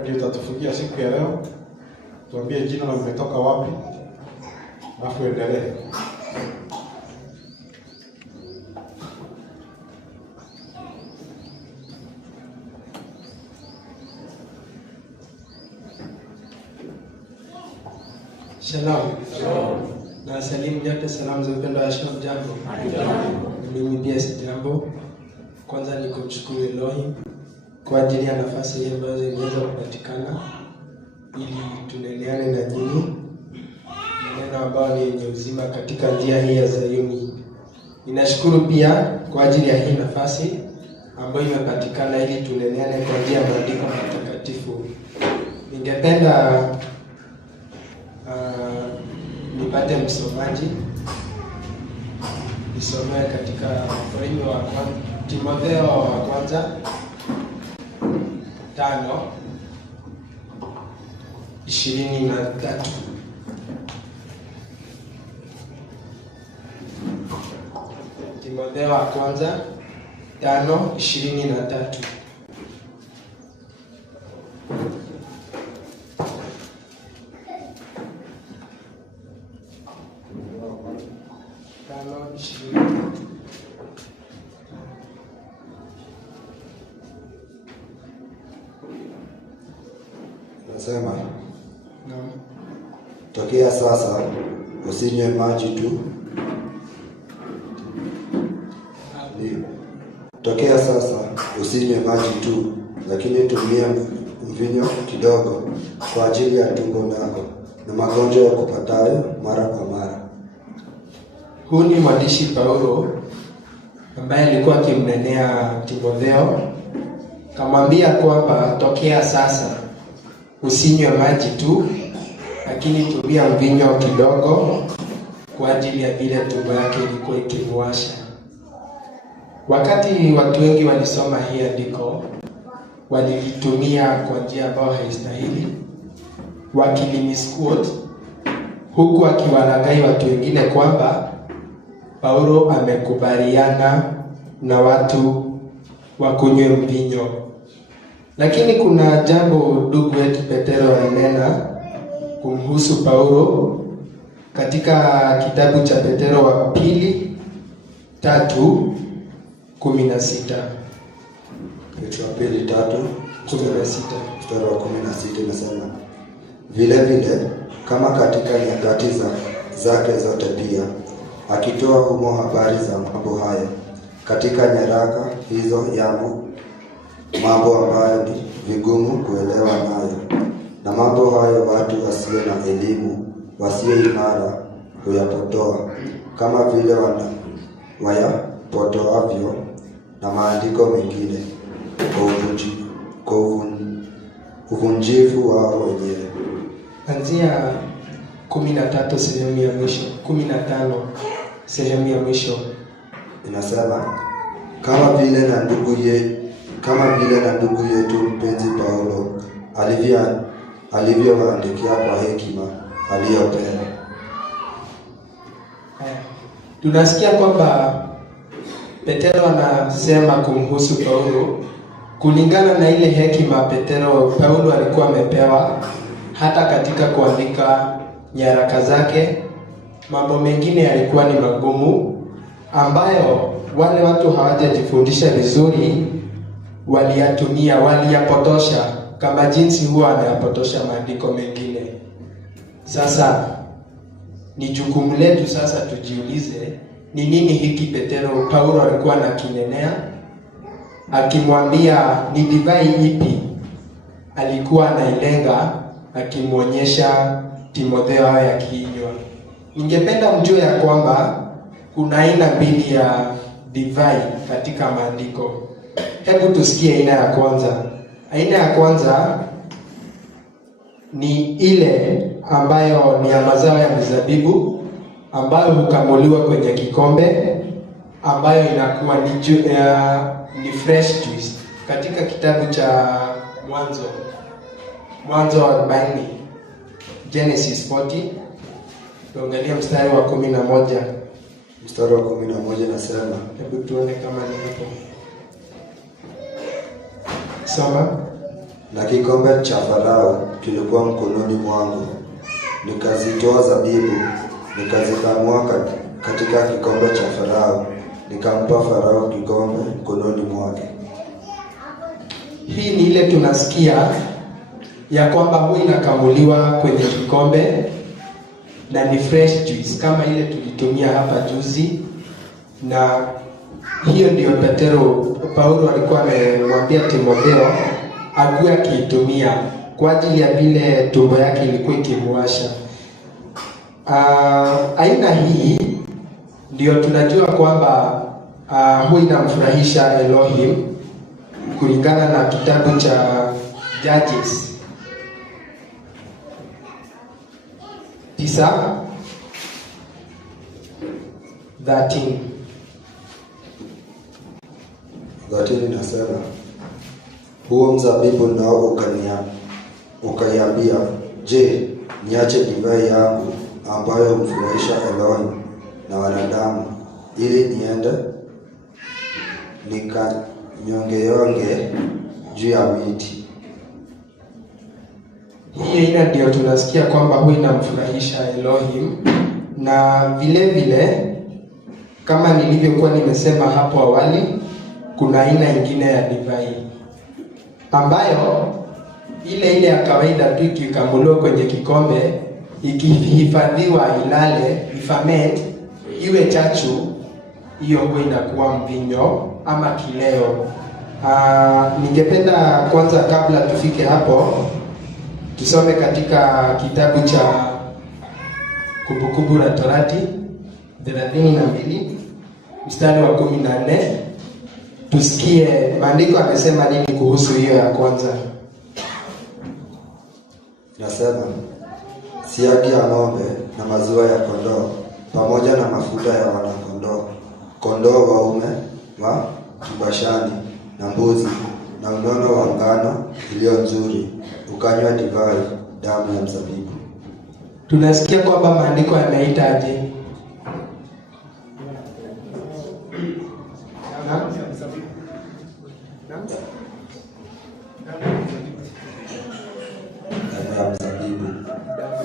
Ndio utatufungia siku ya leo. Tuambie jina na umetoka wapi. Alafu endelee. Shalom. Shalom. Na salimu nyote, salamu za upendo wa Shalom. Jambo. Mimi pia si jambo. Kwanza ni kumshukuru Elohim kwa ajili ya nafasi hii ambayo imeweza kupatikana ili tuneneane na nyinyi maneno ambayo ni yenye uzima katika njia hii ya Zayuni. Ninashukuru pia kwa ajili ya hii nafasi ambayo imepatikana ili tuneneane kwa njia ya maandiko matakatifu. Ningependa nipate msomaji nisomee katika Wakorintho wa kwanza, Timotheo wa kwanza 5:23. Timotheo wa kwanza 5:23. Nasema, tokea sasa usinywe maji tu. Tokea sasa usinywe maji tu, lakini tumia mvinyo kidogo kwa ajili ya tumbo lako na magonjwa ya kupatayo mara kwa mara. Huu ni mwandishi Paulo ambaye alikuwa akimnenea Timotheo, kamwambia kwamba tokea sasa usinywe maji tu, lakini tumia mvinyo kidogo kwa ajili ya vile tumbo yake ilikuwa ikimwasha. Wakati watu wengi walisoma hii andiko, walilitumia kwa njia ambayo haistahili, wakilimisquote, huku akiwalaghai watu wengine kwamba Paulo amekubaliana na watu wakunywe mvinyo. Lakini kuna jambo ndugu wetu Petero alinena kumhusu Paulo katika kitabu cha Petero wa pili 3:16. Petro wa pili 3:16 mstari wa 16 inasema, vile vile kama katika nyakati zake zote pia akitoa humo habari za mambo haya, katika nyaraka hizo yamo mambo ambayo ni vigumu kuelewa nayo, na mambo hayo watu wasio na elimu, wasio imara huyapotoa, kama vile wayapotoavyo na maandiko mengine kwa uvunjifu wao wenyewe. Anzia 13 sehemu ya mwisho, 15 sehemu ya mwisho inasema, kama vile na ndugu yetu mpenzi Paulo alivyowaandikia kwa hekima aliyopewa. Tunasikia kwamba Petero anasema kumhusu Paulo kulingana na ile hekima Paulo alikuwa amepewa hata katika kuandika nyaraka zake. Mambo mengine yalikuwa ni magumu ambayo wale watu hawajajifundisha vizuri, waliyapotosha kama jinsi huwa anayapotosha maandiko mengine. Sasa ni jukumu letu sasa tujiulize, ni nini hiki Paulo alikuwa anakinenea, akimwambia ni divai ipi alikuwa anailenga, akimwonyesha Timotheo ya kinywa. Ningependa mjue ya kwamba kuna aina mbili ya divai katika maandiko. Hebu tusikie aina ya kwanza. Aina ya kwanza ni ile ambayo ni ya mazao ya mizabibu, ambayo hukamuliwa kwenye kikombe, ambayo inakuwa ni fresh juice. Katika kitabu cha Mwanzo 40, Genesis 40, tuangalia mstari wa 11. Mstari wa 11 nasema, hebu tuone kama ni hapo. Soma. na kikombe cha Farao kilikuwa mkononi mwangu. Nikazitoa zabibu, nikazikamua katika kikombe cha Farao, nikampa Farao kikombe mkononi mwake. Hii ni ile tunasikia ya kwamba huwa inakamuliwa kwenye kikombe na ni fresh juice kama ile tulitumia hapa juzi, na hiyo ndio Paulo alikuwa amemwambia Timotheo akuwe akiitumia kwa ajili ya vile tumbo yake ilikuwa ikimwasha. Aina hii ndio tunajua kwamba huwa inamfurahisha Elohim kulingana na kitabu cha Judges 9:13. 13 inasema, huo mzabibu nao ukaiambia, je, niache divai yangu ambayo humfurahisha Elohim na wanadamu, ili niende nikanyonge juu ya miti? Hii aina ndio tunasikia kwamba huwa inamfurahisha Elohim, na vile vile kama nilivyokuwa nimesema hapo awali, kuna aina nyingine ya divai ambayo ile ya kawaida tu ikikamuliwa kwenye kikombe, ikihifadhiwa ilale, iferment, iwe chachu, hiyo huwa inakuwa mvinyo ama kileo. Ningependa kwanza, kabla tufike hapo, tusome katika kitabu cha Kumbukumbu la Torati 32 mstari wa 14. Tusikie maandiko amesema nini kuhusu hiyo ya kwanza. Nasema, siagi ya ng'ombe na maziwa ya kondoo pamoja na mafuta ya wanakondoo, kondoo waume wa Kibashani na mbuzi, na unono wa ngano iliyo nzuri, ukanywa divai, damu ya mzabibu. Tunasikia kwamba maandiko yameitaje?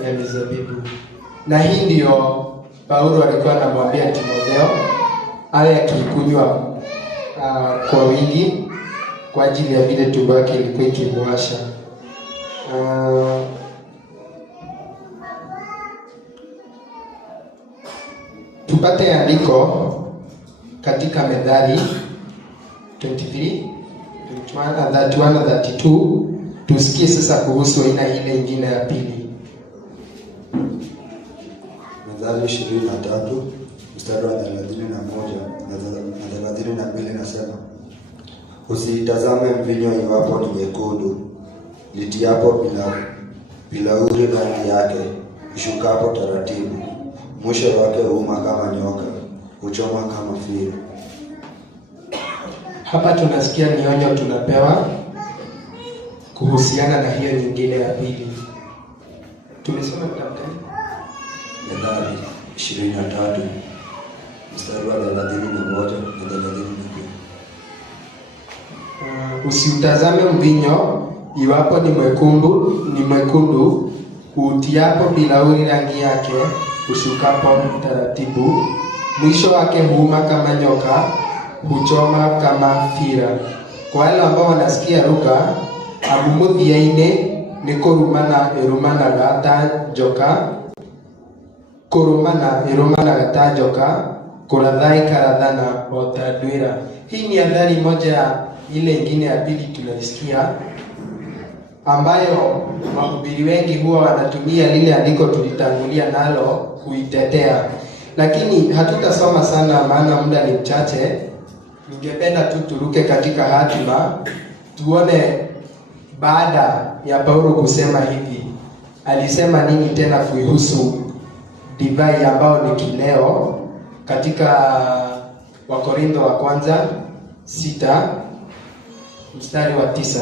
Ya mizabibu. Na hii ndio Paulo alikuwa anamwambia Timotheo awe akikunywa kwa wingi kwa ajili ya vile tumbo yake ilikuwa ikimwasha. Tupate andiko katika Methali 23, 31 na 32. Tusikie sasa kuhusu aina ile nyingine ya pili. Methali 23 mstari wa 31 na 32 nasema, usiitazame mvinyo iwapo ni nyekundu, litiapo bilauri rangi yake, ishukapo taratibu, mwisho wake huuma kama nyoka, huchoma kama fira. Hapa tunasikia ni onyo tunapewa kuhusiana na hiyo nyingine ya pili. Tumesoma kitabu gani? Methali 23 mstari wa 31 na 32. Usiutazame mvinyo iwapo ni mwekundu, utiapo bilauri rangi yake, ushukapo taratibu, mwisho wake huuma kama nyoka, huchoma kama fira. Kwa wale ambao wanasikia lugha, abumuthiaine ni kurumana erumanaga ta joka, kurathai karathana otadwira. Hii ni adhari moja ile ingine ya pili tunaisikia, ambayo wahubiri wengi huwa wanatumia lile andiko tulitangulia nalo kuitetea, lakini hatutasoma sana maana muda ni mchache. Ningependa tu turuke katika hatima, tuone baada ya Paulo kusema hivi, alisema nini tena kuhusu divai ambao ni kileo, katika Wakorintho wa kwanza 6 mstari wa 9.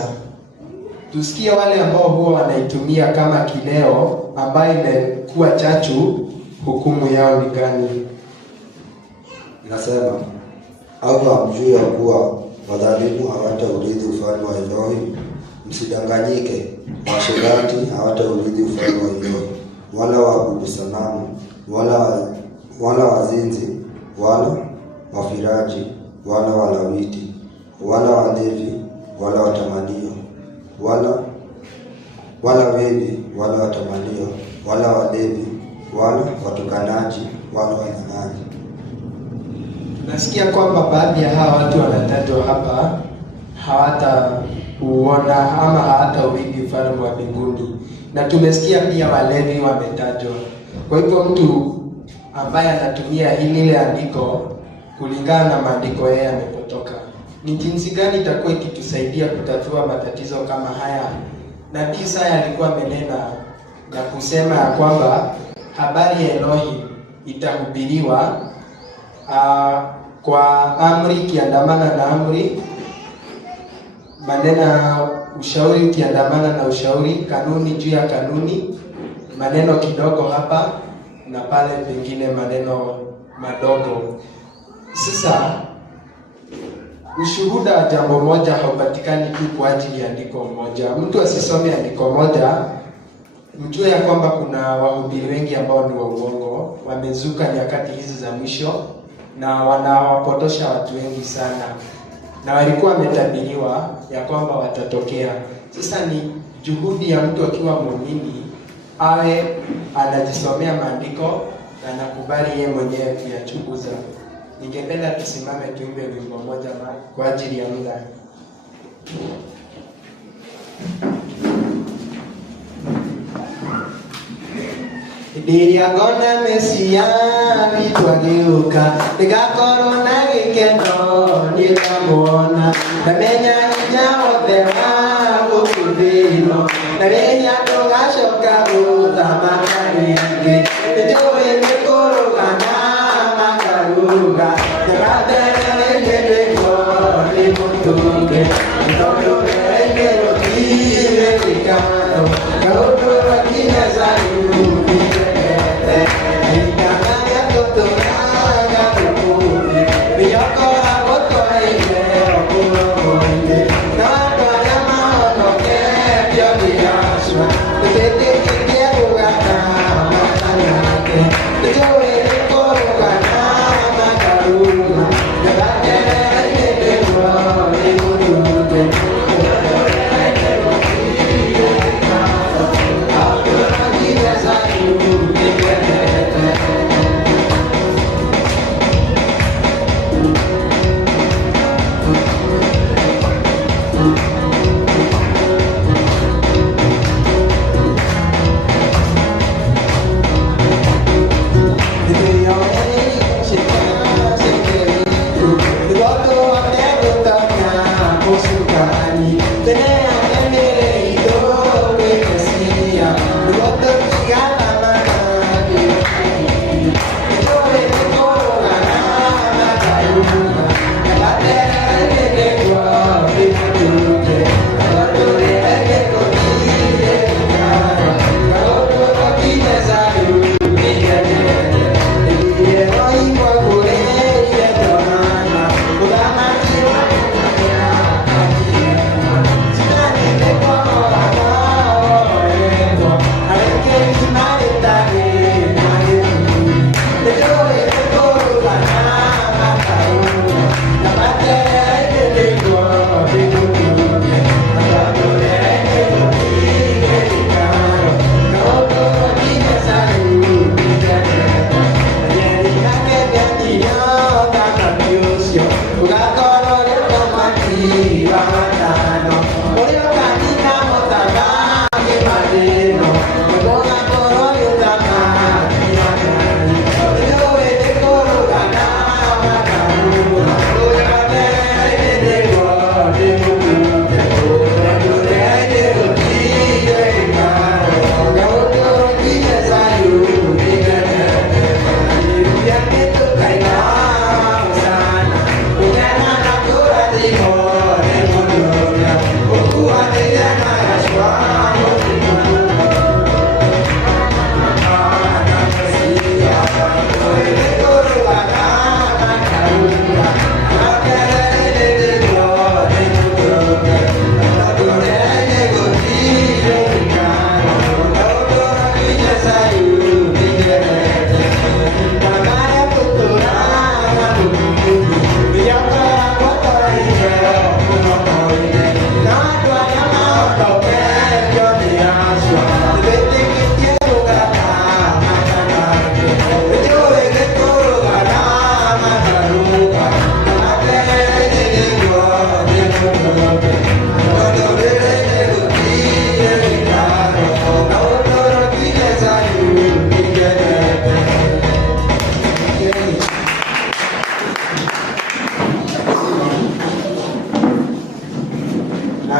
Tusikie wale ambao huwa wanaitumia kama kileo ambayo imekuwa chachu, hukumu yao ni gani? Inasema, au hamjui ya kuwa wadhalimu hawataurithi ufalme wa Elohim? Msidanganyike, washerati hawataurithi ufalme wa Mungu, wala waabudu sanamu, wala wazinzi, wala wafiraji, wala walawiti, wala walevi, wala watamanio, wala wevi, wala watamanio, wala walevi, wala watukanaji, wala wanyang'anyi. Nasikia kwamba baadhi ya hawa watu wanatajwa hapa hawatauona ama hawataurithi ufalme wa mbinguni, na tumesikia pia walevi wametajwa. Kwa hivyo mtu ambaye anatumia ile andiko kulingana na maandiko yeye amepotoka. Ni jinsi gani itakuwa ikitusaidia kutatua matatizo kama haya? Nabii Isaya alikuwa amenena na kusema ya kwamba habari ya Elohim itahubiriwa kwa amri kiandamana na amri, maneno ushauri kiandamana na ushauri, kanuni juu ya kanuni, maneno kidogo hapa na pale pengine maneno madogo. Sasa ushuhuda wa jambo moja haupatikani tu kwa ajili ya andiko moja. Mtu asisome andiko moja, mjue ya kwamba kuna wahubiri wengi ambao ni wa uongo, wamezuka nyakati hizi za mwisho na wanawapotosha watu wengi sana, na walikuwa wametabiriwa ya kwamba watatokea. Sasa ni juhudi ya mtu akiwa muumini awe anajisomea maandiko na anakubali yeye mwenyewe kuyachunguza. Ningependa tusimame tuimbe wimbo moja kwa ajili ya muda. Ndiria ngona Mesia witwagiuka, ndigakorwo na gĩkeno nĩndamuona, ndamenya hinya wothe wa gũkũ thĩ ĩno, na rĩrĩa ndũgacoka gũthamaka rĩngĩ, nĩnjũĩ nĩkũrũga na makaruga, njagathĩrĩirie nĩguo ndĩmũtũnge, tondũ wee-inĩ gũtirĩ gĩkano, kaũndũ gakinya Zayuni.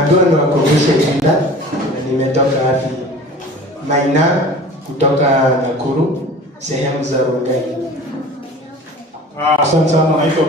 naambiwa niwakumbushe jina na nimetoka wapi. Maina kutoka Nakuru, sehemu za Rongai. Asante sana, naitwa